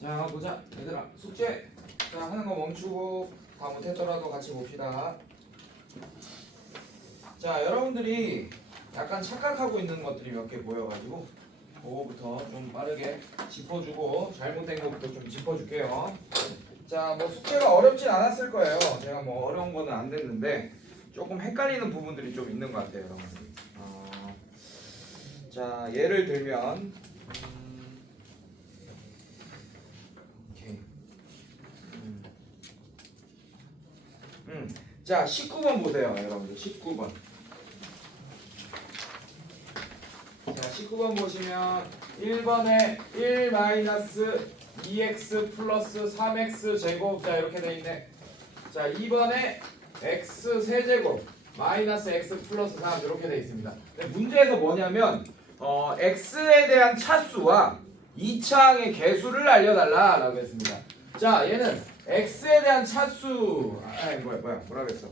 자 보자 얘들아 숙제 자 하는 거 멈추고 다 못했더라도 같이 봅시다. 자 여러분들이 약간 착각하고 있는 것들이 몇 개 보여가지고 그거부터 좀 빠르게 짚어주고 잘못된 것부터 좀 짚어줄게요. 자 뭐 숙제가 어렵진 않았을 거예요. 제가 뭐 어려운 거는 안 됐는데 조금 헷갈리는 부분들이 좀 있는 것 같아요 여러분들. 자 예를 들면 자 19번 보세요 여러분들. 19번 자 19번 보시면 1번에 1-2x 플러스 3x 제곱 자 이렇게 돼 있네. 자 2번에 x 세제곱 마이너스 x 플러스 3 이렇게 돼 있습니다. 문제에서 뭐냐면 x에 대한 차수와 2차항의 개수를 알려달라 라고 했습니다. 자 얘는 x에 대한 차수 뭐라 그랬어?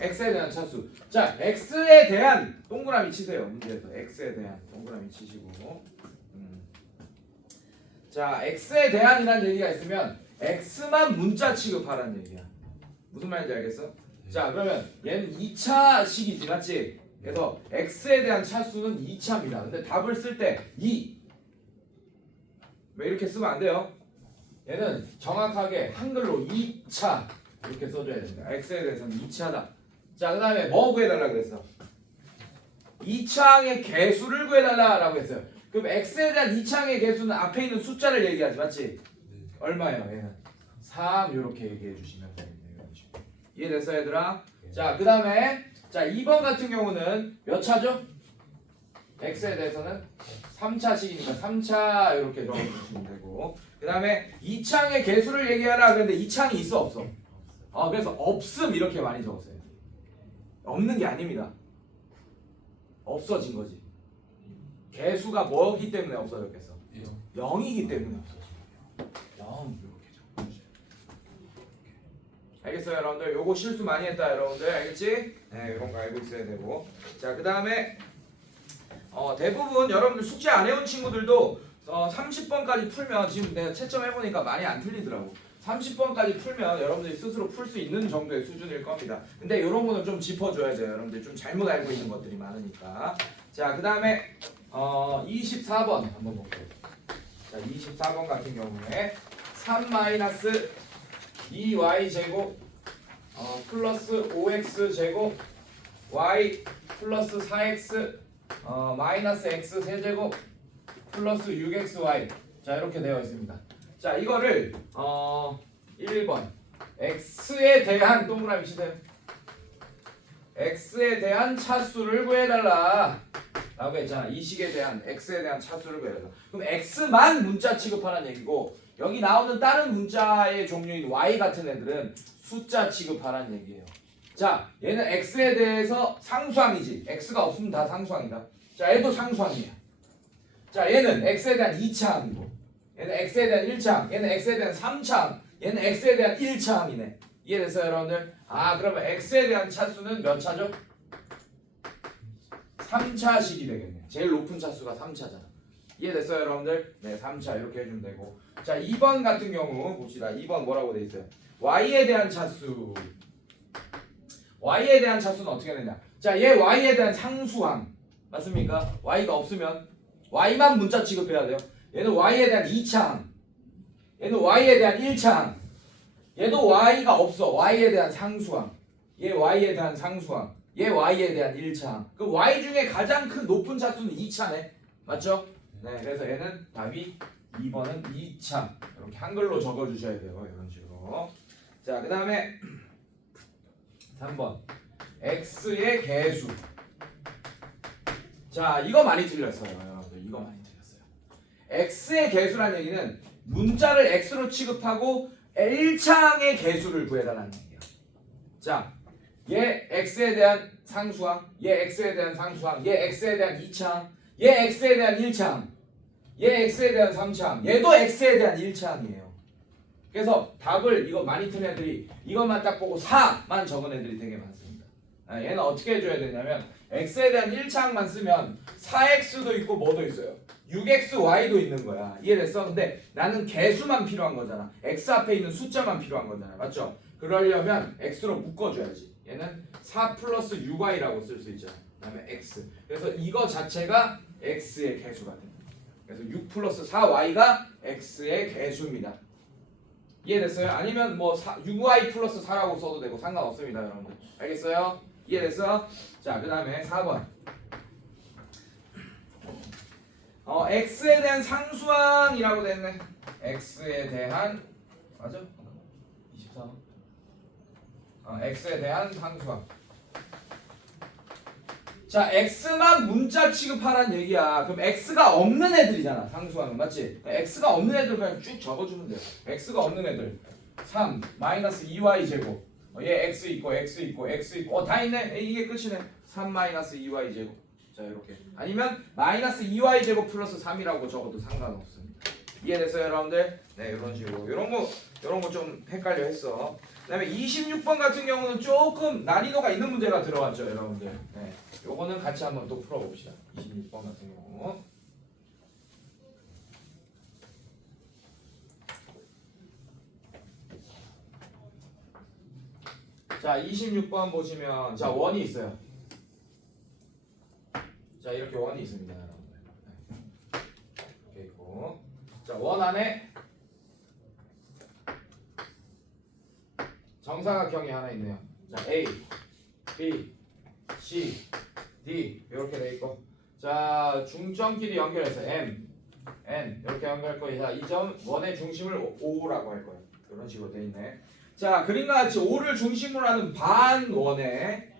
x에 대한 차수. 자 x에 대한 동그라미 치세요. 문제에서 x에 대한 동그라미 치시고 자 x에 대한이라는 얘기가 있으면 x만 문자 취급하라는 얘기야. 무슨 말인지 알겠어? 자 그러면 얘는 2차식이지 맞지? 그래서 x에 대한 차수는 2차입니다. 근데 답을 쓸 때 2. 왜 이렇게 쓰면 안 돼요? 얘는 정확하게 한글로 2차 이렇게 써줘야 됩니다. x에 대해서는 2차다. 자 그 다음에 뭐 구해달라 그랬어? 2차항의 개수를 구해달라라고 했어요. 그럼 x에 대한 2차항의 개수는 앞에 있는 숫자를 얘기하지 맞지? 얼마예요 얘는? 3 이렇게 얘기해 주시면 됩니다. 이해됐어 얘들아? 자 그 다음에 자 2번 같은 경우는 몇 차죠? x에 대해서는 3차식이니까 3차 이렇게 적어주시면 되고 그 다음에 2창의 개수를 얘기하라 그랬는데 2창이 있어 없어? 그래서 없음 이렇게 많이 적었어요. 없는 게 아닙니다. 없어진 거지. 개수가 뭐기 때문에 없어졌겠어? 0이기 때문에 없어진 거예요. 0 이렇게 적어주세요. 알겠어요 여러분들? 요거 실수 많이 했다 여러분들 알겠지? 네 이런 거 알고 있어야 되고 자 그 다음에 대부분 여러분들 숙제 안 해온 친구들도 30번까지 풀면 지금 내가 채점해보니까 많이 안 틀리더라고. 30번까지 풀면 여러분들이 스스로 풀 수 있는 정도의 수준일 겁니다. 근데 이런 거는 좀 짚어줘야 돼요. 여러분들 좀 잘못 알고 있는 것들이 많으니까. 자, 그 다음에 24번 한번 볼게요. 자, 24번 같은 경우에 3-2y 제곱 플러스 5x 제곱 y 플러스 4x 마이너스 x 세제곱 플러스 6xy 자 이렇게 되어 있습니다. 자 이거를 1번 x에 대한 동그라미 치세요. x에 대한 차수를 구해달라 라고 했잖아. 이 식에 대한 x에 대한 차수를 구해달라. 그럼 x만 문자 취급하라는 얘기고 여기 나오는 다른 문자의 종류인 y 같은 애들은 숫자 취급하라는 얘기예요. 자 얘는 x에 대해서 상수항이지. x가 없으면 다 상수항이다. 자 얘도 상수항이야. 자 얘는 x에 대한 2차항이고 얘는 x에 대한 1차항 얘는 x에 대한 3차항 얘는 x에 대한 1차항이네. 이해됐어요 여러분들? 그러면 x에 대한 차수는 몇 차죠? 3차식이 되겠네. 제일 높은 차수가 3차잖아. 이해됐어요 여러분들? 네 3차 이렇게 해주면 되고 자 2번 같은 경우 봅시다. 2번 뭐라고 돼 있어요? y에 대한 차수 y에 대한 차수는 어떻게 되냐? 자 얘 y에 대한 상수항 맞습니까? y가 없으면 y만 문자 취급해야 돼요. 얘는 y에 대한 2차항 얘는 y에 대한 1차항 얘도 y가 없어. y에 대한 상수항 얘 y에 대한 상수항 얘 y에 대한 1차항 그 y 중에 가장 큰 높은 차수는 2차네. 맞죠? 네 그래서 얘는 답이 2번은 2차 이렇게 한글로 적어주셔야 돼요. 이런 식으로. 자 그 다음에 3번 x의 개수. 자 이거 많이 틀렸어요 여러분들. 이거 많이 틀렸어요. x의 개수라는 얘기는 문자를 x로 취급하고 1차항의 개수를 구해달라는 얘기예요. 자 얘 x에 대한 상수항 얘 x에 대한 상수항 얘 x에 대한 2차항 얘 x에 대한 1차항 얘 x에 대한 3차항 얘도 x에 대한 1차항이에요. 그래서 답을 이거 많이 틀린 애들이 이것만 딱 보고 4만 적은 애들이 되게 많습니다. 얘는 어떻게 해줘야 되냐면 x에 대한 1차항만 쓰면 4x도 있고 뭐도 있어요? 6xy도 있는 거야. 이해됐어? 근데 나는 개수만 필요한 거잖아. x 앞에 있는 숫자만 필요한 거잖아. 맞죠? 그러려면 x로 묶어줘야지. 얘는 4 플러스 6y라고 쓸 수 있잖아. 그 다음에 x. 그래서 이거 자체가 x의 개수가 돼. 그래서 6 플러스 4y가 x의 개수입니다. 이해됐어요? 아니면 뭐 6y 플러스 4라고 써도 되고 상관없습니다, 여러분들. 알겠어요? 이해됐어? 자, 그 다음에 4번. x에 대한 상수항이라고 됐네. x에 대한 맞아? 24번. x에 대한 상수항. 자, x만 문자 취급하란 얘기야. 그럼 x가 없는 애들이잖아. 상수항은 맞지? x가 없는 애들 그냥 쭉 적어주면 돼요. x가 없는 애들 3 마이너스 2y 제곱. 얘 x 있고 x 있고 x 있고 다 있네. 이게 끝이네. 3 마이너스 2y 제곱. 자, 이렇게. 아니면 마이너스 2y 제곱 플러스 3이라고 적어도 상관없습니다. 이해됐어요, 여러분들? 네, 이런 식으로. 이런 거 좀 헷갈려 했어. 그다음에 26번 같은 경우는 조금 난이도가 있는 문제가 들어왔죠, 여러분들. 네. 요거는 같이 한번 또 풀어봅시다. 26번 같은 경우. 자, 26번 보시면 자, 원이 있어요. 자, 이렇게 원이 있습니다, 여러분들. 네. 이렇게 있고. 자, 원 안에 정사각형이 하나 있네요. 자, A, B, C, D 이렇게 돼 있고, 자 중점끼리 연결해서 M, N 이렇게 연결할 거예요. 자, 이 점 원의 중심을 O라고 할 거예요. 이런 식으로 돼 있네. 자, 그림과 같이 O를 중심으로 하는 반원에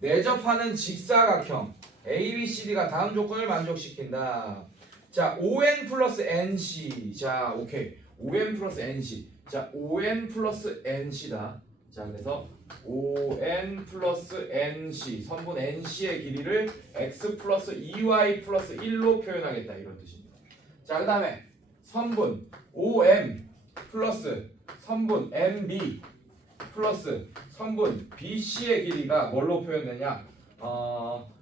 내접하는 직사각형 ABCD가 다음 조건을 만족시킨다. 자, ON 플러스 NC. 자, 오케이. ON 플러스 NC. 자, ON 플러스 NC다. 자, 그래서 ON 플러스 NC 선분 NC의 길이를 X 플러스 2Y 플러스 1로 표현하겠다, 이런 뜻입니다. 자, 그 다음에 선분 OM 플러스 선분 MB 플러스 선분 BC의 길이가 뭘로 표현되냐?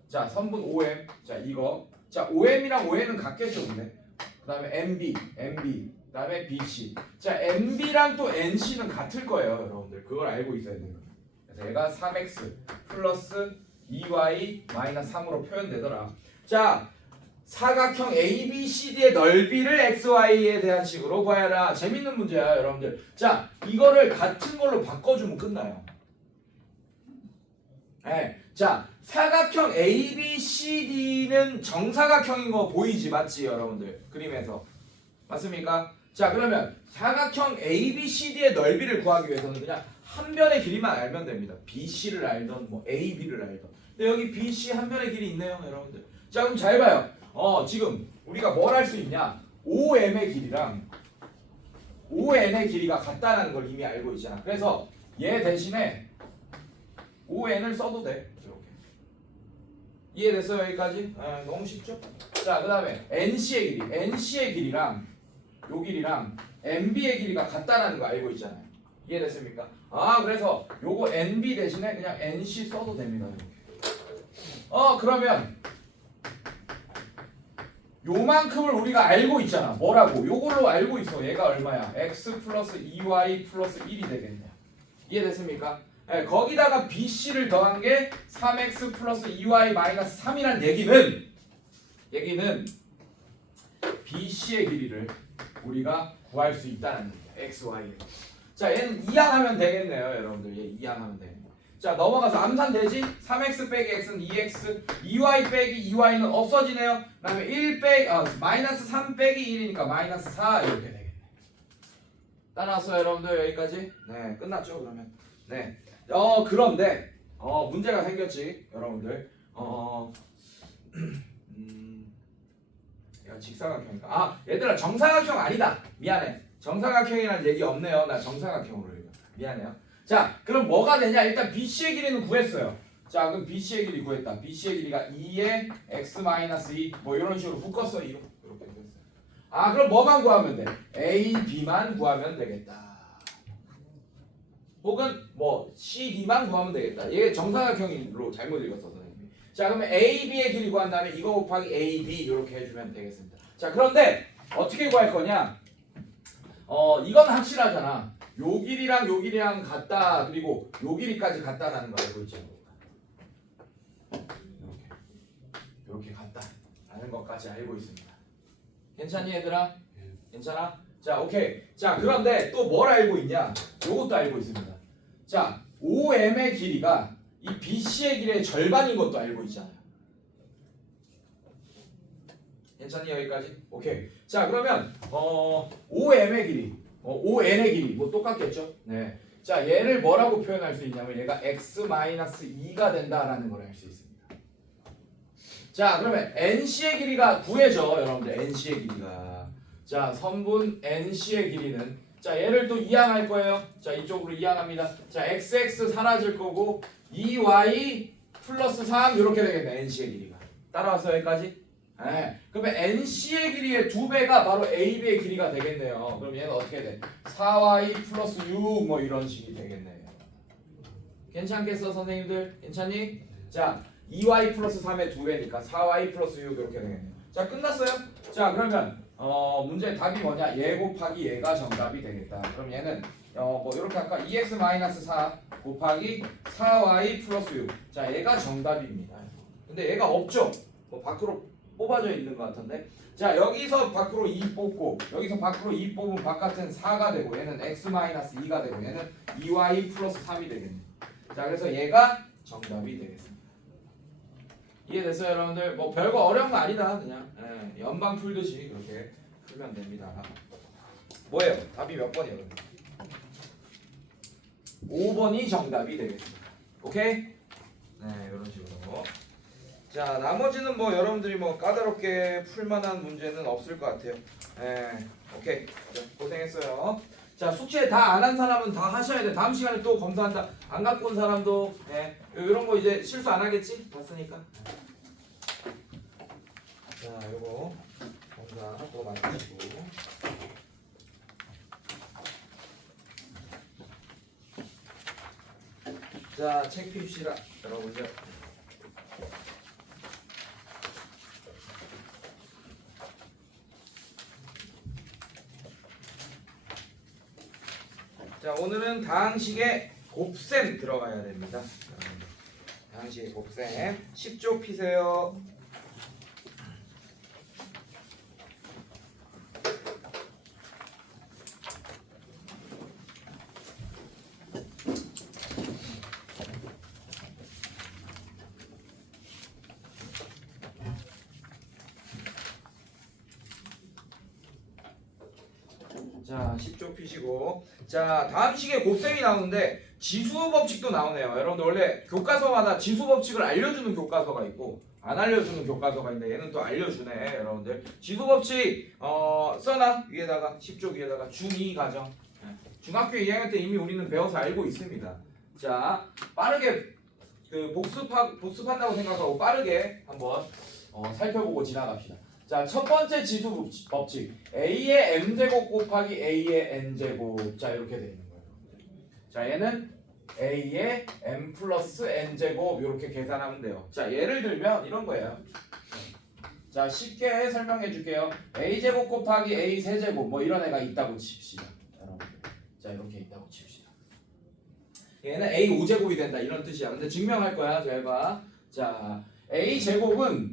자, 선분 OM. 자, 이거. 자, OM이랑 ON은 같겠죠, 근데. 그 다음에 MB 그 다음에 BC. 자, MB랑 또 NC는 같을 거예요, 여러분들. 그걸 알고 있어야 돼요. 그래서 얘가 3x 플러스 2y 마이너스 3으로 표현되더라. 자, 사각형 ABCD의 넓이를 XY에 대한 식으로 구하여라. 재밌는 문제야, 여러분들. 자, 이거를 같은 걸로 바꿔주면 끝나요. 네. 자, 사각형 ABCD는 정사각형인 거 보이지, 맞지, 여러분들? 그림에서. 맞습니까? 자, 그러면 사각형 ABCD의 넓이를 구하기 위해서는 그냥 한 변의 길이만 알면 됩니다. BC를 알던 뭐 AB를 알던. 근데 여기 BC 한 변의 길이 있네요, 여러분들. 자, 그럼 잘 봐요. 지금 우리가 뭘 할 수 있냐? OM의 길이랑 ON의 길이가 같다는 걸 이미 알고 있잖아. 그래서 얘 대신에 ON을 써도 돼. 이렇게. 이해됐어요, 여기까지? 너무 쉽죠? 자, 그 다음에 NC의 길이랑 요 길이랑 MB의 길이가 같다라는 거 알고 있잖아요. 이해됐습니까? 그래서 요거 NB 대신에 그냥 NC 써도 됩니다. 이렇게. 그러면 요만큼을 우리가 알고 있잖아. 뭐라고? 요걸로 알고 있어. 얘가 얼마야? X 플러스 2Y 플러스 1이 되겠네. 이해됐습니까? 네, 거기다가 BC를 더한 게 3X 플러스 2Y 마이너스 3이란 얘기는 BC의 길이를 우리가 구할 수 있다는 얘기예요. X, Y. 자, 얘는 이항하면 되겠네요, 여러분들. 얘 이항하면 돼. 자, 넘어가서 암산 되지? 3x 빼기 x는 2x, 2y 빼기 2y는 없어지네요. 그다음에 1 빼기 마이너스 3 빼기 1이니까 마이너스 4 이렇게 되겠네. 따라왔어요, 여러분들? 여기까지? 네, 끝났죠, 그러면. 네. 그런데 문제가 생겼지, 여러분들. 직사각형이니까. 얘들아, 정사각형 아니다. 미안해. 정사각형이라는 얘기 없네요. 나 정사각형으로 읽어. 미안해요. 자, 그럼 뭐가 되냐? 일단 BC의 길이는 구했어요. 자, 그럼 BC의 길이 구했다. BC의 길이가 2에 x-2 뭐 이런 식으로 묶었어. 이렇게 됐어요. 그럼 뭐만 구하면 돼? A, B만 구하면 되겠다. 혹은 뭐 C, D만 구하면 되겠다. 얘 정사각형으로 잘못 읽었어, 선생님이. 자, 그러면 A, B의 길이 구한 다음에 이거 곱하기 A, B 이렇게 해주면 되겠습니다. 자 그런데 어떻게 구할 거냐? 이건 확실하잖아. 요 길이랑 같다. 그리고 요 길이까지 같다라는 거 알고 있죠? 이렇게 같다라는 것까지 알고 있습니다. 괜찮니 얘들아? 괜찮아? 자 오케이. 자 그런데 또 뭘 알고 있냐? 요것도 알고 있습니다. 자 OM의 길이가 이 BC의 길이의 절반인 것도 알고 있잖아요. 괜찮니 여기까지? 오케이. 자 그러면 OM의 길이, ON의 길이 뭐 똑같겠죠? 네. 자 얘를 뭐라고 표현할 수 있냐면 얘가 x-2가 된다라는 걸 알 수 있습니다. 자 그러면 NC의 길이가 구해져 여러분들. NC의 길이가 자 선분 NC의 길이는 자 얘를 또 이항할 거예요. 자 이쪽으로 이항합니다. 자 XX 사라질 거고 2y 플러스 3 이렇게 되겠네. NC의 길이가 따라왔어요 여기까지? 네. 그러면 NC의 길이의 2배가 바로 AB의 길이가 되겠네요. 그럼 얘는 어떻게 돼? 4y 플러스 6 뭐 이런 식이 되겠네요. 괜찮겠어 선생님들? 괜찮니? 자 2y 플러스 3의 2배니까 4y 플러스 6 이렇게 되겠네요. 자 끝났어요? 자 그러면 문제 답이 뭐냐? 얘 곱하기 얘가 정답이 되겠다. 그럼 얘는 뭐 이렇게 할까? 2x-4 곱하기 4y 플러스 6. 자 얘가 정답입니다. 근데 얘가 없죠? 뭐 밖으로 뽑아져 있는 것 같은데. 자 여기서 밖으로 2 뽑고 여기서 밖으로 2 뽑으면 바깥은 4가 되고 얘는 x-2가 되고 얘는 2y 플러스 3이 되겠네. 자 그래서 얘가 정답이 되겠습니다. 이해됐어요 여러분들? 뭐 별거 어려운 거 아니다. 그냥 연방 풀듯이 그렇게 풀면 됩니다. 뭐예요? 답이 몇 번이에요? 5번이 정답이 되겠습니다. 오케이? 네 이런 식으로. 자 나머지는 뭐 여러분들이 뭐 까다롭게 풀만한 문제는 없을 것 같아요. 오케이. 자, 고생했어요. 자 숙제 다 안 한 사람은 다 하셔야 돼. 다음 시간에 또 검사한다. 안 갖고 온 사람도 이런 거 이제 실수 안 하겠지? 봤으니까. 자 요거 검사하고 만드시고. 자 책 핍시다 여러분들. 자 오늘은 다항식의 곱셈 들어가야 됩니다. 다항식의 곱셈 10조 피세요. 자 10조 피시고. 자 다음 식에 곱셈이 나오는데 지수 법칙도 나오네요. 여러분들 원래 교과서마다 지수 법칙을 알려주는 교과서가 있고 안 알려주는 교과서가 있는데 얘는 또 알려주네. 여러분들 지수 법칙 써놔. 위에다가 10조 위에다가 중2 가정. 중학교 2학년 때 이미 우리는 배워서 알고 있습니다. 자 빠르게 그 복습한다고 생각하고 빠르게 한번 살펴보고 지나갑시다. 자, 첫 번째 지수 법칙. A의 m제곱 곱하기 A의 n제곱. 자, 이렇게 되어 있는 거예요. 자, 얘는 A의 m 플러스 n제곱 이렇게 계산하면 돼요. 자, 예를 들면 이런 거예요. 자, 쉽게 설명해 줄게요. A제곱 곱하기 A 세제곱 뭐 이런 애가 있다고 칩시다. 여러분. 자, 이렇게 있다고 칩시다. 얘는 A 5제곱이 된다 이런 뜻이야. 근데 증명할 거야. 잘 봐. 자, A 제곱은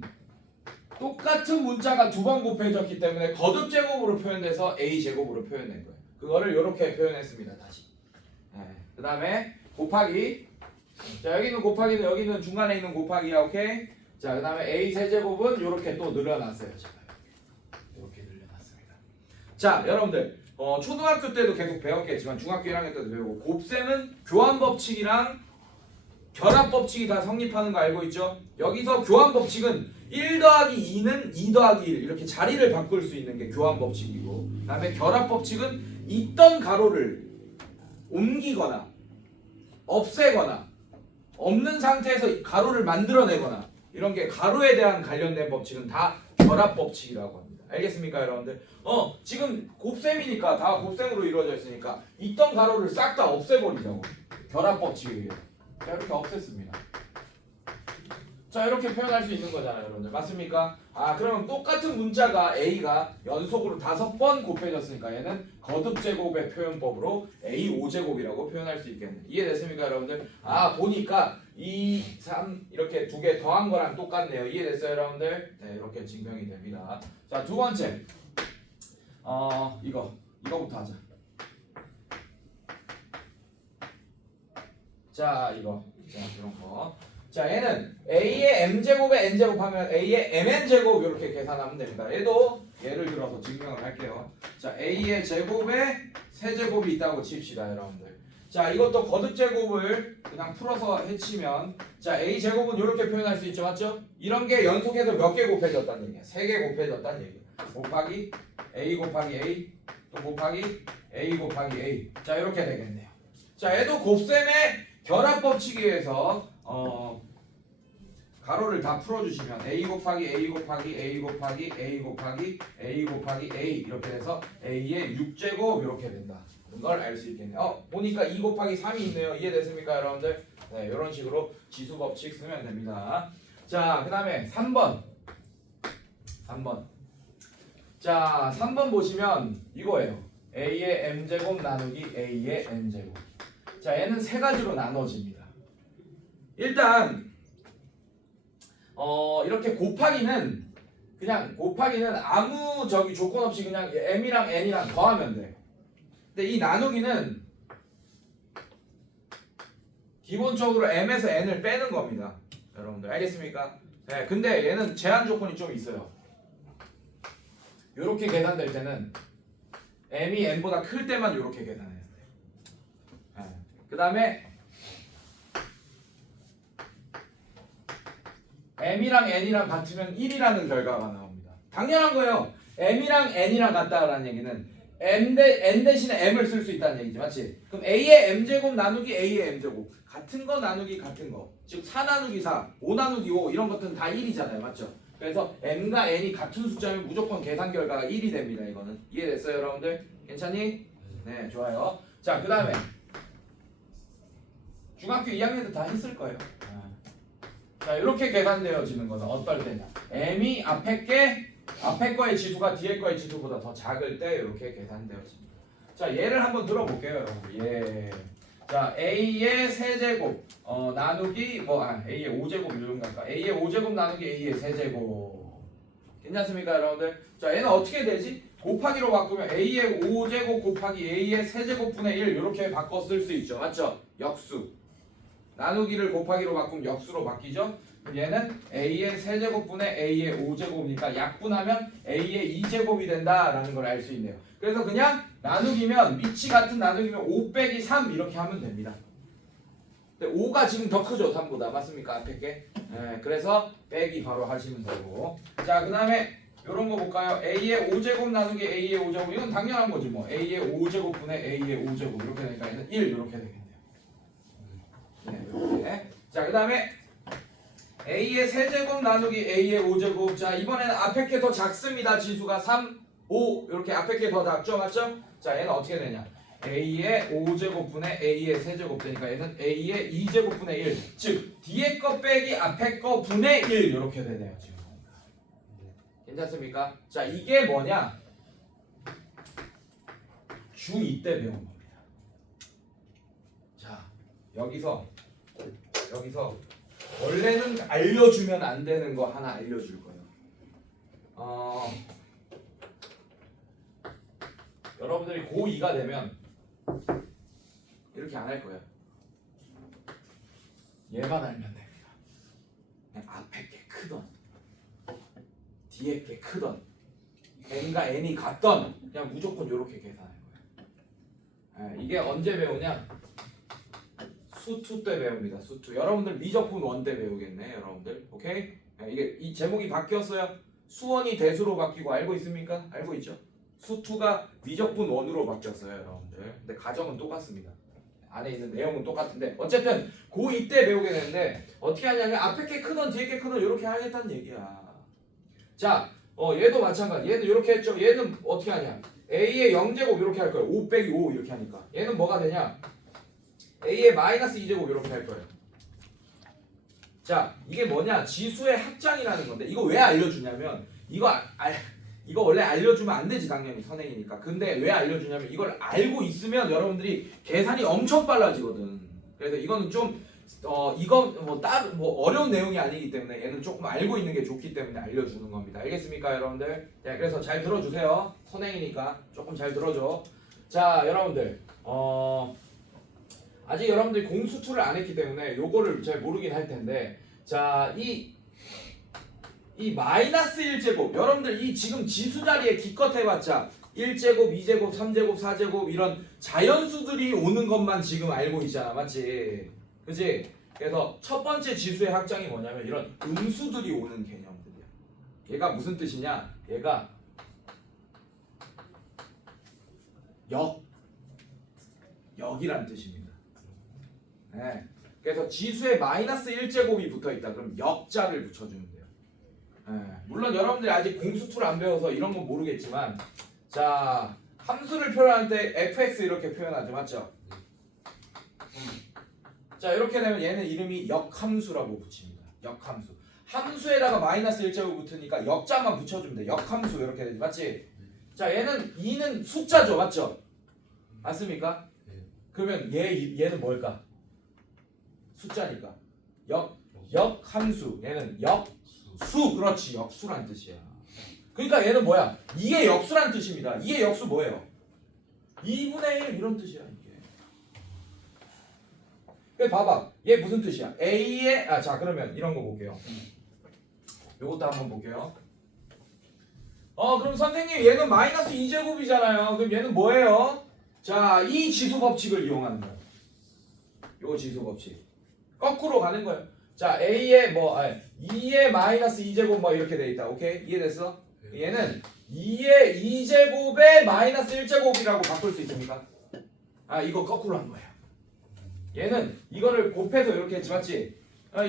똑같은 문자가 두 번 곱해졌기 때문에 거듭 제곱으로 표현돼서 A 제곱으로 표현된 거예요. 그거를 이렇게 표현했습니다. 다시. 그 다음에 곱하기. 자 여기는 곱하기는 여기는 중간에 있는 곱하기야. 오케이. 자 그 다음에 A 세제곱은 이렇게 또 늘려놨어요. 제가 이렇게 늘려놨습니다. 자 여러분들 초등학교 때도 계속 배웠겠지만 중학교 1학년 때도 배우고 곱셈은 교환 법칙이랑 결합 법칙이 다 성립하는 거 알고 있죠? 여기서 교환 법칙은 1 더하기 2는 2 더하기 1 이렇게 자리를 바꿀 수 있는 게 교환 법칙이고 그 다음에 결합 법칙은 있던 가로를 옮기거나 없애거나 없는 상태에서 가로를 만들어내거나 이런 게 가로에 대한 관련된 법칙은 다 결합 법칙이라고 합니다. 알겠습니까 여러분들? 지금 곱셈이니까 다 곱셈으로 이루어져 있으니까 있던 가로를 싹 다 없애버리자고. 결합 법칙이에요. 자 이렇게 없앴습니다. 자 이렇게 표현할 수 있는 거잖아요 여러분들. 맞습니까? 그러면 똑같은 문자가 A가 연속으로 5번 곱해졌으니까 얘는 거듭제곱의 표현법으로 A5제곱이라고 표현할 수 있겠네. 이해됐습니까 여러분들? 보니까 2, 3 이렇게 두 개 더한 거랑 똑같네요. 이해됐어요 여러분들? 네, 이렇게 증명이 됩니다. 자 두 번째 이거부터 하자. 자 이런 거. 자 얘는 A의 M제곱에 N제곱 하면 A의 MN제곱 이렇게 계산하면 됩니다. 얘도 예를 들어서 증명을 할게요. 자 A의 제곱에 세제곱이 있다고 칩시다 여러분들. 자 이것도 거듭제곱을 그냥 풀어서 해치면 자 A제곱은 이렇게 표현할 수 있죠. 맞죠? 이런 게 연속해서 몇 개 곱해졌다는 얘기야. 3개 곱해졌다는 얘기야. 곱하기 A 곱하기 A 또 곱하기 A 곱하기 A. 자 이렇게 되겠네요. 자 얘도 곱셈의 결합법칙에서 가로를 다 풀어주시면 A 곱하기 A 곱하기 A 곱하기 A 곱하기 A 곱하기 A 이렇게 돼서 A의 6제곱 이렇게 된다. 걸 알 수 있겠네요. 보니까 2 곱하기 3이 있네요. 이해됐습니까 여러분들? 네, 이런 식으로 지수법칙 쓰면 됩니다. 자, 그 다음에 3번. 자, 3번 보시면 이거예요. A의 M제곱 나누기 A의 N제곱. 자, 얘는 세 가지로 나눠집니다. 일단 이렇게 곱하기는 아무 조건 없이 그냥 M이랑 N이랑 더하면 돼. 근데 이 나누기는 기본적으로 M에서 N을 빼는 겁니다. 여러분들 알겠습니까? 네, 근데 얘는 제한 조건이 좀 있어요. 이렇게 계산될 때는 M이 N보다 클 때만 이렇게 계산해야 돼요. 네. 그 다음에 M이랑 N이랑 같으면 1이라는 결과가 나옵니다. 당연한 거예요. M이랑 N이랑 같다라는 얘기는 N 대신에 M을 쓸 수 있다는 얘기지, 맞지? 그럼 A의 M제곱 나누기 A의 M제곱 같은 거 나누기 같은 거, 즉 4 나누기 4, 5 나누기 5 이런 것들은 다 1이잖아요, 맞죠? 그래서 M과 N이 같은 숫자면 무조건 계산 결과가 1이 됩니다. 이거는 이해됐어요 여러분들? 괜찮니? 네, 좋아요. 자, 그 다음에 중학교 2학년 때 다 했을 거예요. 자, 이렇게 계산되어지는 거는 어떨 때냐? M이 앞에 거의 지수가 뒤에 거의 지수보다 더 작을 때 이렇게 계산되어집니다. 자, 예를 한번 들어볼게요, 여러분. 예. 자, A의 세제곱 나누기 A의 5제곱 이런 거 할까? A의 5제곱 나누기 A의 세제곱. 괜찮습니까, 여러분들? 자, 얘는 어떻게 되지? 곱하기로 바꾸면 A의 5제곱 곱하기 A의 세제곱분의 1 이렇게 바꿔 쓸 수 있죠. 맞죠? 역수. 나누기를 곱하기로 바꾸면 역수로 바뀌죠. 얘는 A의 세제곱분의 A의 5제곱이니까 약분하면 A의 2제곱이 된다라는 걸 알 수 있네요. 그래서 그냥 나누기면 밑이 같은 나누기면 5 빼기 3 이렇게 하면 됩니다. 근데 5가 지금 더 크죠 3보다. 맞습니까 앞에 게? 네, 그래서 빼기 바로 하시면 되고. 자, 그 다음에 요런 거 볼까요? A의 5제곱 나누기 A의 5제곱 이건 당연한 거지 뭐. A의 5제곱분의 A의 5제곱 이렇게 되니까 얘는 1 이렇게 되겠네요. 네, 이렇게. 자, 그 다음에 A의 세제곱 나누기 A의 5제곱. 자, 이번에는 앞에 게 더 작습니다. 지수가 3, 5 이렇게 앞에 게 더 작죠, 맞죠? 자, 얘는 어떻게 되냐? A의 5제곱분의 A의 세제곱 되니까 얘는 A의 2제곱분의 1. 즉 뒤에 거 빼기 앞에 거 분의 1 이렇게 되네요. 지금 괜찮습니까? 자, 이게 뭐냐? 중2 때 배운 겁니다. 자, 여기서 원래는 알려주면 안 되는 거 하나 알려줄 거예요. 여러분들이 고2가 되면 이렇게 안 할 거예요. 얘만 알면 됩니다. 그냥 앞에 게 크던 뒤에 게 크던 N과 N이 같던 그냥 무조건 이렇게 계산할 거예요. 이게 언제 배우냐? 수2 때 배웁니다. 수2. 여러분들 미적분 1 때 배우겠네, 여러분들. 오케이? 이게 이 제목이 바뀌었어요. 수원이 대수로 바뀌고 알고 있습니까? 알고 있죠? 수2가 미적분 1으로 바뀌었어요, 여러분들. 근데 가정은 똑같습니다. 안에 있는 내용은 똑같은데 어쨌든 고2 때 배우게 되는데 어떻게 하냐면 앞에 게 크던 뒤에 게 크던 이렇게 하겠다는 얘기야. 자, 얘도 마찬가지. 얘도 이렇게 했죠. 얘는 어떻게 하냐? A의 0제곱 이렇게 할 거예요. 5 빼기 5 이렇게 하니까. 얘는 뭐가 되냐? A의 마이너스 2제곱 이렇게 할 거예요. 자, 이게 뭐냐? 지수의 합장이라는 건데 이거 왜 알려주냐면 이거 원래 알려주면 안 되지 당연히 선행이니까. 근데 왜 알려주냐면 이걸 알고 있으면 여러분들이 계산이 엄청 빨라지거든. 그래서 이거는 좀 이건 뭐 어려운 내용이 아니기 때문에 얘는 조금 알고 있는 게 좋기 때문에 알려주는 겁니다. 알겠습니까, 여러분들? 네, 그래서 잘 들어주세요. 선행이니까 조금 잘 들어줘. 자, 여러분들 아직 여러분들이 공수투를 안 했기 때문에 요거를 잘 모르긴 할 텐데, 자, 이 마이너스 1제곱 여러분들 이 지금 지수 자리에 기껏 해봤자 1제곱, 2제곱, 3제곱, 4제곱 이런 자연수들이 오는 것만 지금 알고 있잖아, 맞지? 그지? 그래서 첫 번째 지수의 확장이 뭐냐면 이런 음수들이 오는 개념들이야. 얘가 무슨 뜻이냐? 얘가 역이란 뜻입니다. 네. 그래서 지수에 마이너스 1제곱이 붙어있다. 그럼 역자를 붙여주면 돼요. 네. 물론 여러분들이 아직 공수투를 안 배워서 이런 건 모르겠지만, 자, 함수를 표현할 때 fx 이렇게 표현하죠, 맞죠? 자, 이렇게 되면 얘는 이름이 역함수라고 붙입니다. 역함수. 함수에다가 마이너스 1제곱 붙으니까 역자만 붙여주면 돼. 역함수 이렇게 되지, 맞지? 자, 얘는 2는 숫자죠, 맞죠? 맞습니까? 그러면 얘는 뭘까? 숫자니까 역함수. 얘는 역수. 그렇지, 역수란 뜻이야. 그러니까 얘는 뭐야? 2의 역수란 뜻입니다. 2의 역수 뭐예요? 2분의 1 이런 뜻이야 이게. 그래 봐봐, 얘 무슨 뜻이야? A의 자 그러면 이런 거 볼게요. 요것도 한번 볼게요. 그럼 선생님 얘는 마이너스 2제곱이잖아요. 그럼 얘는 뭐예요? 자, 이 지수 법칙을 이용하는 거야. 요 지수 법칙. 거꾸로 가는 거예요. 자, A의 2의 마이너스 2제곱 뭐 이렇게 돼 있다. 오케이? 이해됐어? 얘는 2의 2제곱에 마이너스 1제곱이라고 바꿀 수 있습니까? 이거 거꾸로 한 거예요. 얘는 이거를 곱해서 이렇게 했지, 맞지?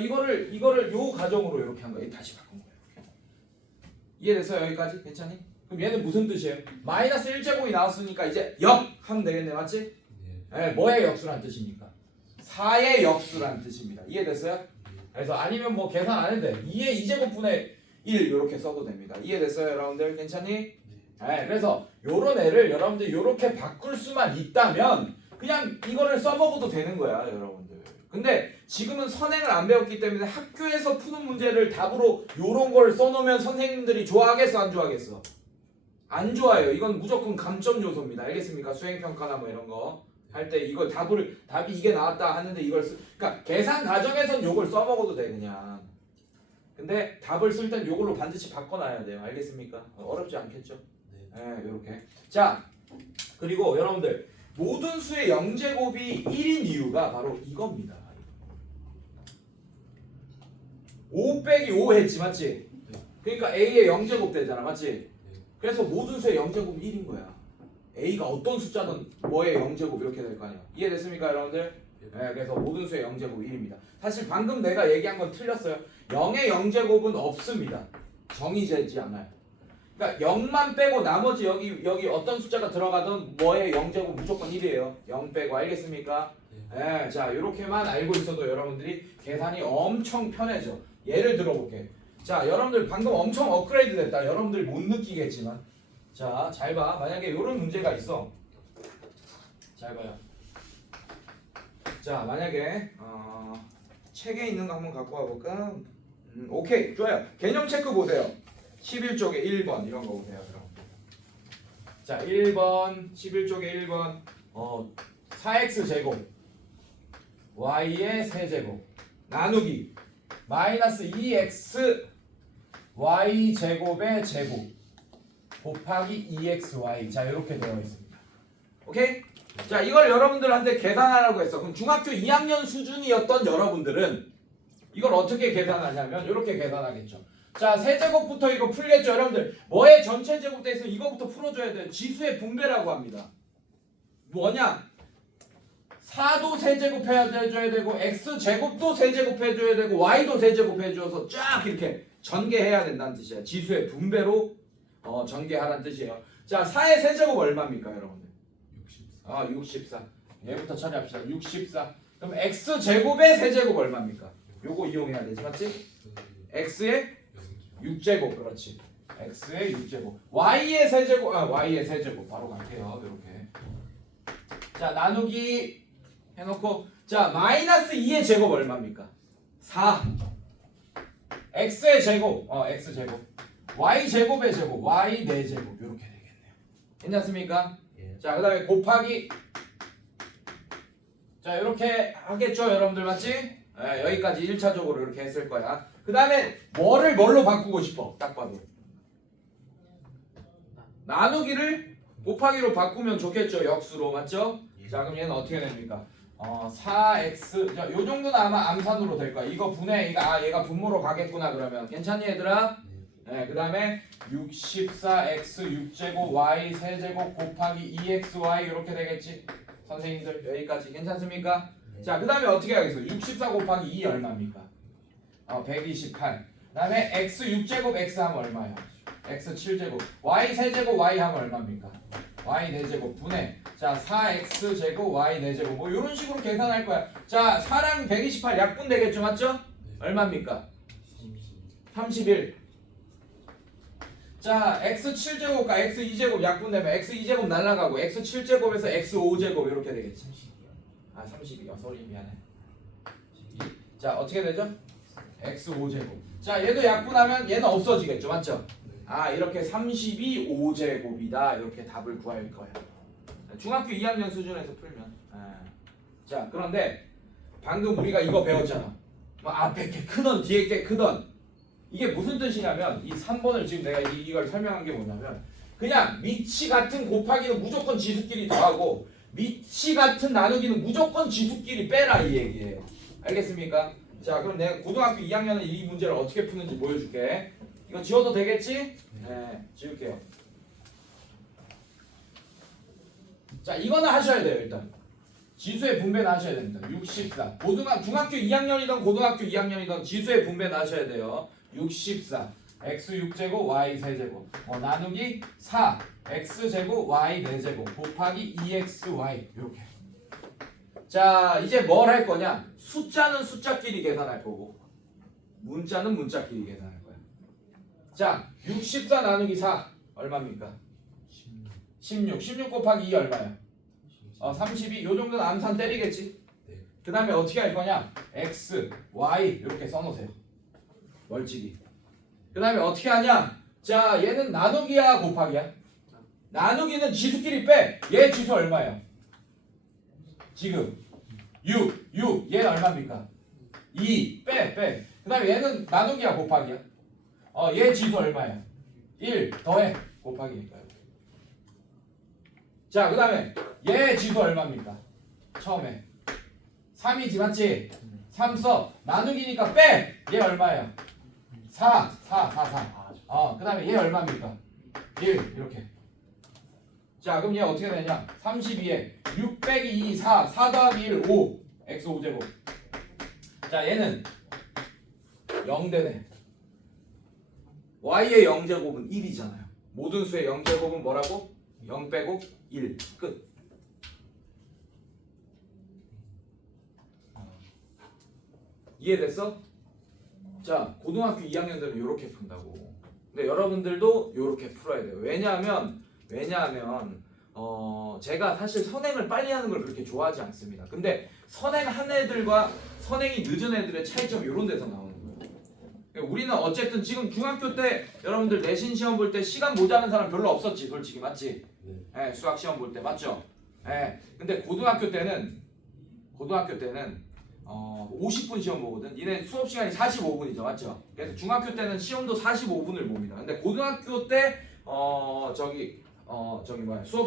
이거를 요 가정으로 이렇게 한 거예요. 다시 바꾼 거예요. 이해됐어요? 여기까지? 괜찮니? 그럼 얘는 무슨 뜻이에요? 마이너스 1제곱이 나왔으니까 이제 역 하면 되겠네, 맞지? 네, 뭐의 역수란 뜻입니까? 4의 역수란 뜻입니다. 이해됐어요? 그래서 아니면 뭐 계산 안 해도 돼. 2의 2제곱분의 1 이렇게 써도 됩니다. 이해됐어요, 여러분들? 괜찮니? 네, 그래서 요런 애를 여러분들 요렇게 바꿀 수만 있다면 그냥 이거를 써먹어도 되는 거야, 여러분들. 근데 지금은 선행을 안 배웠기 때문에 학교에서 푸는 문제를 답으로 요런 걸 써놓으면 선생님들이 좋아하겠어, 안 좋아하겠어? 안 좋아해요. 이건 무조건 감점 요소입니다. 알겠습니까? 수행평가나 뭐 이런 거 할 때 이걸 답이 이게 나왔다 하는데 이걸 그러니까 계산 과정에선 요걸 써먹어도 돼 그냥. 근데 답을 쓸 땐 요걸로 반드시 바꿔놔야 돼요. 알겠습니까? 어렵지 않겠죠? 네, 요렇게. 자, 그리고 여러분들 모든 수의 영제곱이 1인 이유가 바로 이겁니다. 5 빼기 5 했지, 맞지? 그러니까 A의 영제곱 되잖아, 맞지? 그래서 모든 수의 영제곱은 1인 거야. A가 어떤 숫자든 뭐의 영제곱 이렇게 될 거 아니야. 이해됐습니까, 여러분들? 네, 그래서 모든 수의 영제곱 1입니다. 사실 방금 내가 얘기한 건 틀렸어요. 0의 영제곱은 없습니다. 정의되지 않아요. 그러니까 0만 빼고 나머지 여기 어떤 숫자가 들어가든 뭐의 영제곱 무조건 1이에요. 0 빼고. 알겠습니까? 네, 자, 이렇게만 알고 있어도 여러분들이 계산이 엄청 편해져. 예를 들어볼게. 자, 여러분들 방금 엄청 업그레이드 됐다. 여러분들 못 느끼겠지만, 자, 잘 봐. 만약에 이런 문제가 있어. 잘 봐요. 자, 만약에 책에 있는 거 한번 갖고 와볼까? 오케이, 좋아요. 개념 체크 보세요. 11쪽에 1번 이런 거 보세요. 그럼. 자, 1번 11쪽에 1번 4x 제곱 y의 세제곱 나누기 마이너스 2x y 제곱의 제곱 곱하기 2xy. 자, 이렇게 되어 있습니다. 오케이? 자, 이걸 여러분들한테 계산하라고 했어. 그럼 중학교 2학년 수준이었던 여러분들은 이걸 어떻게 계산하냐면 이렇게 계산하겠죠. 자, 세제곱부터 이거 풀겠죠. 여러분들 뭐의 전체 제곱 대해서 이거부터 풀어줘야 돼요. 지수의 분배라고 합니다. 뭐냐? 4도 세제곱 해줘야 되고 x제곱도 세제곱 해줘야 되고 y도 세제곱 해줘서 쫙 이렇게 전개해야 된다는 뜻이에요. 지수의 분배로 전개하라는 뜻이에요. 자, 4의 세제곱 얼마입니까, 여러분들? 64. 얘부터 처리합시다. 64. 그럼 x제곱의 세제곱 얼마입니까? 요거 이용해야 되지 맞지? x의 6제곱 그렇지. x의 6제곱 y의 세제곱 y의 세제곱 바로 갈게요. 이렇게 자 나누기 해놓고 자 마이너스 2의 제곱 얼마입니까? 4 x의 제곱 x제곱 y 제곱의 제곱 y 4제곱 이렇게 되겠네요. 괜찮습니까? 예. 자 그 다음에 곱하기 자 이렇게 하겠죠 여러분들 맞지? 여기까지 1차적으로 이렇게 했을 거야. 그 다음에 뭐를 뭘로 바꾸고 싶어? 딱 봐도 나누기를 곱하기로 바꾸면 좋겠죠. 역수로 맞죠? 자 그럼 얘는 어떻게 됩니까? 4x 자, 요 정도는 아마 암산으로 될 거야. 이거 분해 얘가 분모로 가겠구나 그러면 괜찮니 얘들아? 네, 그 다음에 64x 6제곱 y 세제곱 곱하기 2xy 이렇게 되겠지. 선생님들 여기까지 괜찮습니까? 자 그 다음에 어떻게 하겠어? 64 곱하기 2 얼마입니까? 128. 그 다음에 x 6제곱 x 하면 얼마야? x 7제곱 y 세제곱 y 하면 얼마입니까? y 4제곱 분해 자 4x 제곱 y 4제곱 뭐 이런 식으로 계산할 거야. 자 4랑 128 약분 되겠죠 맞죠? 얼마입니까? 31. 자 x 7제곱과 x 2제곱 약분되면 x 2제곱 날라가고 x 7제곱에서 x 5제곱 이렇게 되겠지. 32. 소리 미안해. 자 어떻게 되죠? x 5제곱. 자 얘도 약분하면 얘는 없어지겠죠 맞죠? 이렇게 32 5제곱이다 이렇게 답을 구할 거야. 중학교 2학년 수준에서 풀면. 자 그런데 방금 우리가 이거 배웠잖아. 뭐 앞에 게 크던 뒤에 게 크던 이게 무슨 뜻이냐면 이 3번을 지금 내가 이걸 설명한 게 뭐냐면 그냥 미치 같은 곱하기는 무조건 지수끼리 더하고 미치 같은 나누기는 무조건 지수끼리 빼라 이 얘기예요. 알겠습니까? 자 그럼 내가 고등학교 2학년은 이 문제를 어떻게 푸는지 보여줄게. 이거 지워도 되겠지? 네, 지울게요. 자, 이거는 하셔야 돼요, 일단. 지수의 분배는 하셔야 됩니다. 64. 중학교 2학년이든 고등학교 2학년이든 지수의 분배는 하셔야 돼요. 64. x 6제곱 y 세제곱. 나누기 4. x 제곱 y 4제곱 곱하기 2xy 이렇게. 자, 이제 뭘 할 거냐? 숫자는 숫자끼리 계산할 거고 문자는 문자끼리 계산할 거야. 자, 64 나누기 4 얼마입니까? 16. 16 곱하기 2 얼마야? 32. 요 정도는 암산 때리겠지? 그 다음에 어떻게 할 거냐? x, y 이렇게 써놓으세요. 멀찍이. 그 다음에 어떻게 하냐? 자, 얘는 나누기야 곱하기야? 나누기는 지수끼리 빼. 얘 지수 얼마야? 지금 6. 얘는 얼마입니까? 2. 빼. 그 다음에 얘는 나누기야 곱하기야? 얘 지수 얼마야? 1 더해 곱하기니까요. 자, 그 다음에 얘 지수 얼마입니까? 처음에 3이지 맞지? 3 써. 나누기니까 빼. 얘 얼마야? 4. 그 다음에 얘 얼마입니까? 1 이렇게. 자, 그럼 얘 어떻게 되냐? 32에 6 빼기 2 4 더하기 1 5 x 5제곱. 자, 얘는 0 되네. y의 0제곱은 1이잖아요. 모든 수의 0제곱은 뭐라고? 0 빼고 1. 끝. 이해됐어? 자, 고등학교 2학년들은 이렇게 푼다고. 근데 여러분들도 이렇게 풀어야 돼요. 왜냐하면 제가 사실 선행을 빨리 하는 걸 그렇게 좋아하지 않습니다. 근데 선행한 애들과 선행이 늦은 애들의 차이점 이런 데서 나오는 거예요. 우리는 어쨌든 지금 중학교 때 여러분들 내신 시험 볼 때 시간 모자란 사람 별로 없었지, 솔직히 맞지? 네, 수학 시험 볼 때 맞죠? 네, 근데 고등학교 때는 50분 시험 보거든. 니네 수업 시간이 45분이죠, 맞죠? 그래서 중학교 때는 시험도 45분을 봅니다. 근데 고등학교 때 수업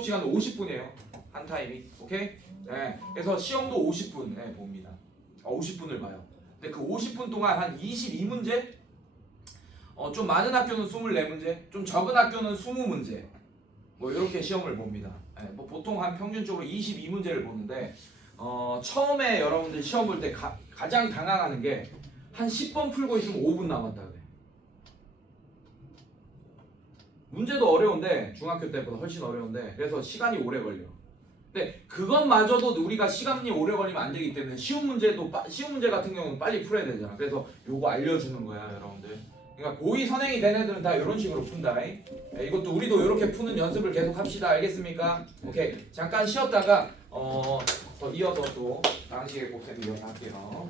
시간은 50분이에요. 한 타임이, 오케이? 네, 그래서 시험도 50분 봅니다. 50분을 봐요. 근데 그 50분 동안 한 22문제? 좀 많은 학교는 24문제, 좀 적은 학교는 20문제. 뭐 이렇게 시험을 봅니다. 네, 뭐 보통 한 평균적으로 22문제를 보는데 처음에 여러분들 시험 볼 때 가장 당황하는 게 한 10번 풀고 있으면 5분 남았다 그래. 문제도 어려운데 중학교 때보다 훨씬 어려운데 그래서 시간이 오래 걸려. 근데 그것마저도 우리가 시간이 오래 걸리면 안 되기 때문에 쉬운 문제 같은 경우는 빨리 풀어야 되잖아. 그래서 요거 알려주는 거야, 여러분들. 그러니까 고2 선행이 된 애들은 다 이런 식으로 푼다. 이것도 우리도 이렇게 푸는 연습을 계속 합시다. 알겠습니까? 오케이. 잠깐 쉬었다가 더 이어서 또 다른 식의 곱셈 이어서 할게요.